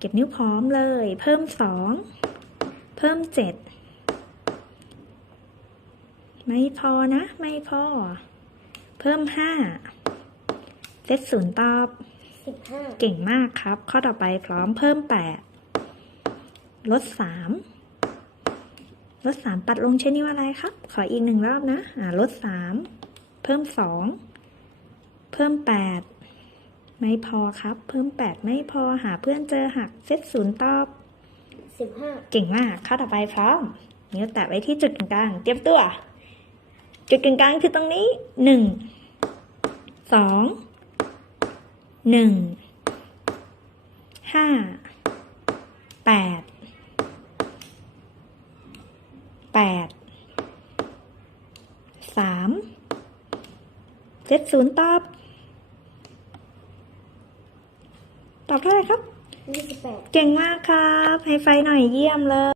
เก็บนิ้วพร้อมเลย เพิ่มสองเพิ่มเจ็ดไม่พอนะ ไม่พอ เพิ่มห้าเซตศูนย์ตอบสิบห้าเก่งมากครับ ข้อต่อไปพร้อมเพิ่มแปดลดสามลดสามตัดลงใช้นิ้วอะไรครับ ขออีกหนึ่งรอบนะ อ่าลดสามเพิ่มสองเพิ่มแปด ไม่พอครับ เพิ่มแปดไม่พอหาเพื่อนเจอหักเซตศูนย์ตอบสิบห้าเก่งมากข้อต่อไปพร้อม นิ้วแตะไว้ที่จุดกลางๆเตรียมตัว จุดกลางๆคือตรงนี้หนึ่งสองหนึ่งห้าแปดแปดสามเจ็ดศูนย์ตอบ ตอบเท่าไหร่ครับยี่สิบแปดเก่งมากครับให้ไฟหน่อยเยี่ยมเลย